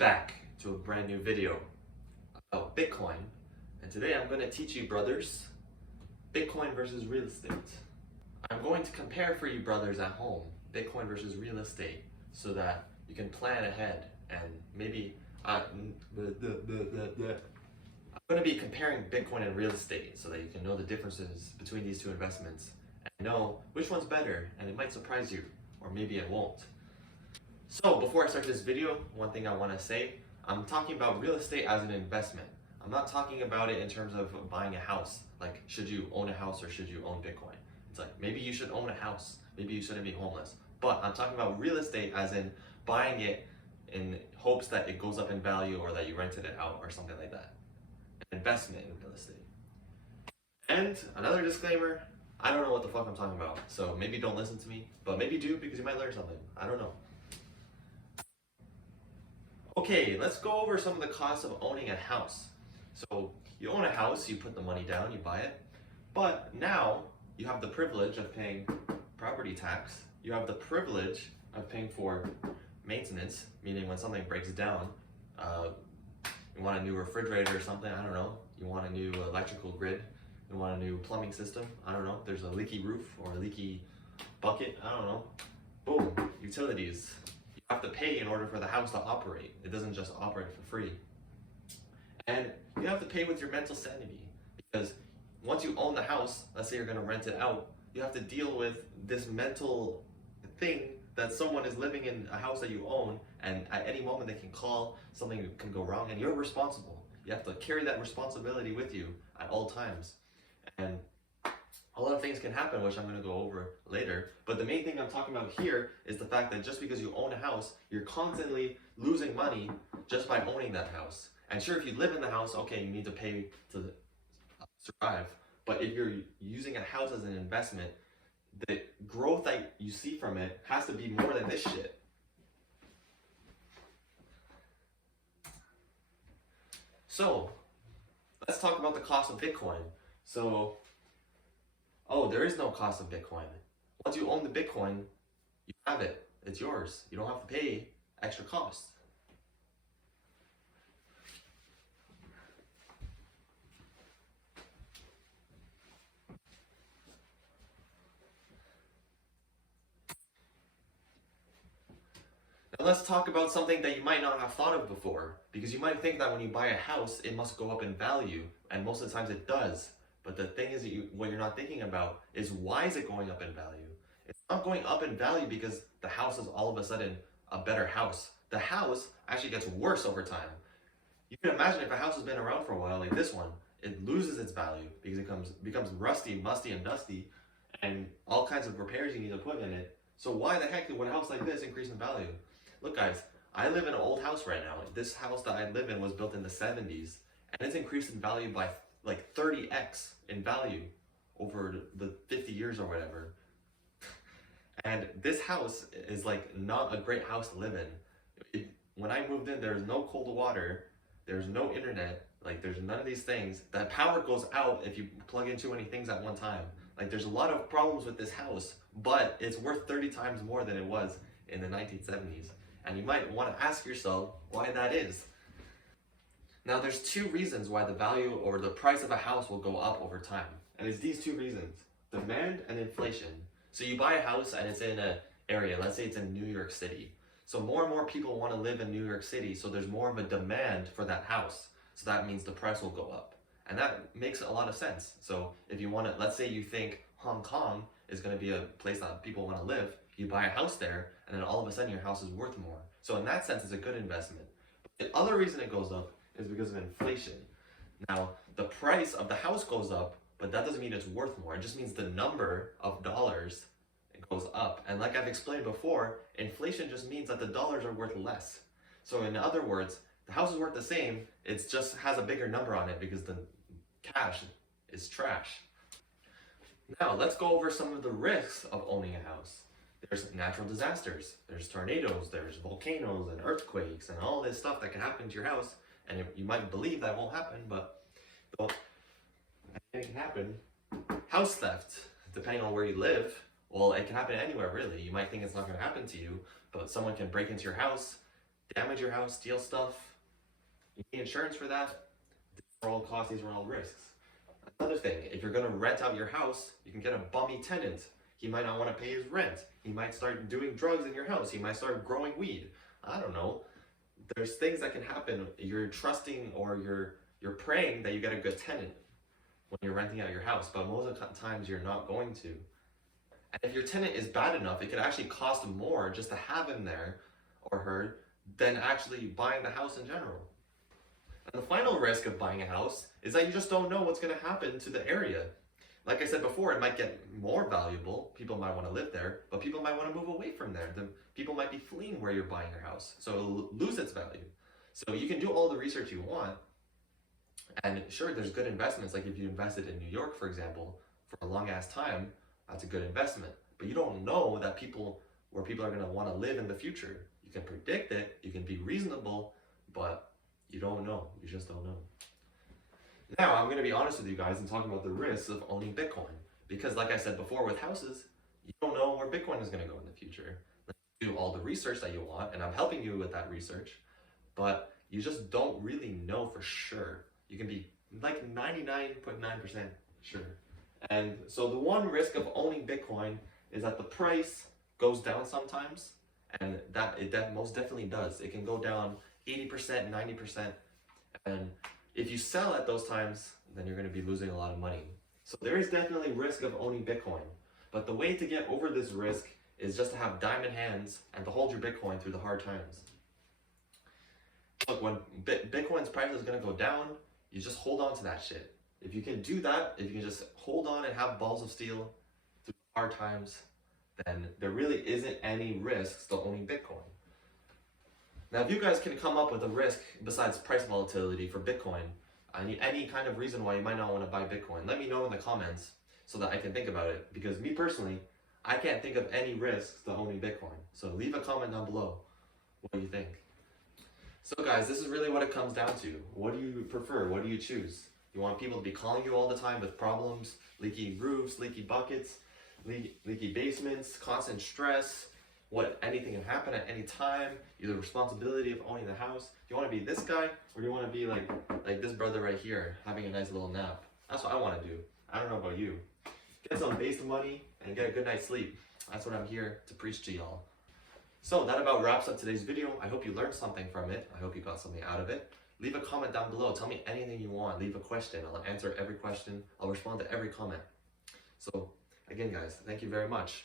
back to a brand new video about Bitcoin. And today I'm going to teach you brothers, Bitcoin versus real estate. I'm going to compare for you brothers at home, Bitcoin versus real estate, so that you can plan ahead and maybe I'm going to be comparing Bitcoin and real estate so that you can know the differences between these two investments and know which one's better, and it might surprise you, or maybe it won't. So before I start this video, one thing I want to say, I'm talking about real estate as an investment. I'm not talking about it in terms of buying a house, like should you own a house or should you own Bitcoin. It's like maybe you should own a house, maybe you shouldn't be homeless. But I'm talking about real estate as in buying it in hopes that it goes up in value or that you rented it out or something like that. An investment in real estate. And another disclaimer, I don't know what the fuck I'm talking about, so maybe don't listen to me, but maybe do because you might learn something. I don't know. Okay, let's go over some of the costs of owning a house. So you own a house, you put the money down, you buy it, but now you have the privilege of paying property tax. You have the privilege of paying for maintenance, meaning when something breaks down, you want a new refrigerator or something, I don't know. You want a new electrical grid, you want a new plumbing system, I don't know. There's a leaky roof or a leaky bucket, I don't know. Boom, utilities. You have to pay in order for the house to operate. It doesn't just operate for free. And you have to pay with your mental sanity, because once you own the house, let's say you're going to rent it out, you have to deal with this mental thing that someone is living in a house that you own, and at any moment they can call, something can go wrong, and you're responsible. You have to carry that responsibility with you at all times. And a lot of things can happen, which I'm going to go over later. But the main thing I'm talking about here is the fact that just because you own a house, you're constantly losing money just by owning that house. And sure, if you live in the house, okay, you need to pay to survive. But if you're using a house as an investment, the growth that you see from it has to be more than this shit. So, let's talk about the cost of Bitcoin. So, there is no cost of Bitcoin. Once you own the Bitcoin, you have it. It's yours. You don't have to pay extra costs. Now let's talk about something that you might not have thought of before, because you might think that when you buy a house, it must go up in value, and most of the times it does. But the thing is that what you're not thinking about is, why is it going up in value? It's not going up in value because the house is all of a sudden a better house. The house actually gets worse over time. You can imagine if a house has been around for a while, like this one, it loses its value because it becomes rusty, musty, and dusty, and all kinds of repairs you need to put in it. So why the heck would a house like this increase in value? Look guys, I live in an old house right now. This house that I live in was built in the 70s, and it's increased in value by like 30x in value over the 50 years or whatever. And this house is like not a great house to live in. When I moved in, there's no cold water, there's no internet, like there's none of these things. The power goes out if you plug in too many things at one time. Like there's a lot of problems with this house, but it's worth 30 times more than it was in the 1970s. And you might want to ask yourself why that is. Now there's two reasons why the value or the price of a house will go up over time. And it's these two reasons: demand and inflation. So you buy a house and it's in an area, let's say it's in New York City. So more and more people want to live in New York City, so there's more of a demand for that house. So that means the price will go up. And that makes a lot of sense. So if you want to, let's say you think Hong Kong is going to be a place that people want to live, you buy a house there, and then all of a sudden your house is worth more. So in that sense, it's a good investment. But the other reason it goes up is because of inflation. Now, the price of the house goes up, but that doesn't mean it's worth more. It just means the number of dollars goes up. And like I've explained before, inflation just means that the dollars are worth less. So in other words, the house is worth the same, it just has a bigger number on it because the cash is trash. Now, let's go over some of the risks of owning a house. There's natural disasters, there's tornadoes, there's volcanoes and earthquakes and all this stuff that can happen to your house. And you might believe that won't happen, but it can happen. House theft, depending on where you live, well, it can happen anywhere really. You might think it's not going to happen to you, but someone can break into your house, damage your house, steal stuff, you need insurance for that. These are all costs, these are all risks. Another thing, if you're gonna rent out your house, you can get a bummy tenant. He might not want to pay his rent. He might start doing drugs in your house. He might start growing weed. I don't know. There's things that can happen. You're trusting or you're praying that you get a good tenant when you're renting out your house, but most of the times you're not going to. And if your tenant is bad enough, it could actually cost more just to have him there or her than actually buying the house in general. And the final risk of buying a house is that you just don't know what's going to happen to the area. Like I said before, it might get more valuable. People might want to live there, but people might want to move away from there. The people might be fleeing where you're buying your house, so it'll lose its value. So you can do all the research you want, and sure, there's good investments. Like if you invested in New York, for example, for a long ass time, that's a good investment. But you don't know that where people are going to want to live in the future. You can predict it, you can be reasonable, but you don't know. You just don't know. Now, I'm going to be honest with you guys and talking about the risks of owning Bitcoin. Because like I said before with houses, you don't know where Bitcoin is going to go in the future. Do all the research that you want, and I'm helping you with that research, but you just don't really know for sure. You can be like 99.9% sure. And so the one risk of owning Bitcoin is that the price goes down sometimes, and that most definitely does. It can go down 80%, 90%, and if you sell at those times, then you're going to be losing a lot of money. So there is definitely risk of owning Bitcoin, but the way to get over this risk is just to have diamond hands and to hold your Bitcoin through the hard times. Look, when Bitcoin's price is going to go down, you just hold on to that shit. If you can do that, if you can just hold on and have balls of steel through hard times, then there really isn't any risks to owning Bitcoin. Now, if you guys can come up with a risk besides price volatility for Bitcoin, any kind of reason why you might not want to buy Bitcoin, let me know in the comments so that I can think about it. Because me personally, I can't think of any risks to owning Bitcoin. So leave a comment down below. What do you think? So guys, this is really what it comes down to. What do you prefer? What do you choose? You want people to be calling you all the time with problems, leaky roofs, leaky buckets, leaky basements, constant stress, anything can happen at any time, you're the responsibility of owning the house. Do you want to be this guy, or do you want to be like this brother right here, having a nice little nap? That's what I want to do. I don't know about you. Get some base money and get a good night's sleep. That's what I'm here to preach to y'all. So that about wraps up today's video. I hope you learned something from it. I hope you got something out of it. Leave a comment down below. Tell me anything you want. Leave a question. I'll answer every question. I'll respond to every comment. So again, guys, thank you very much.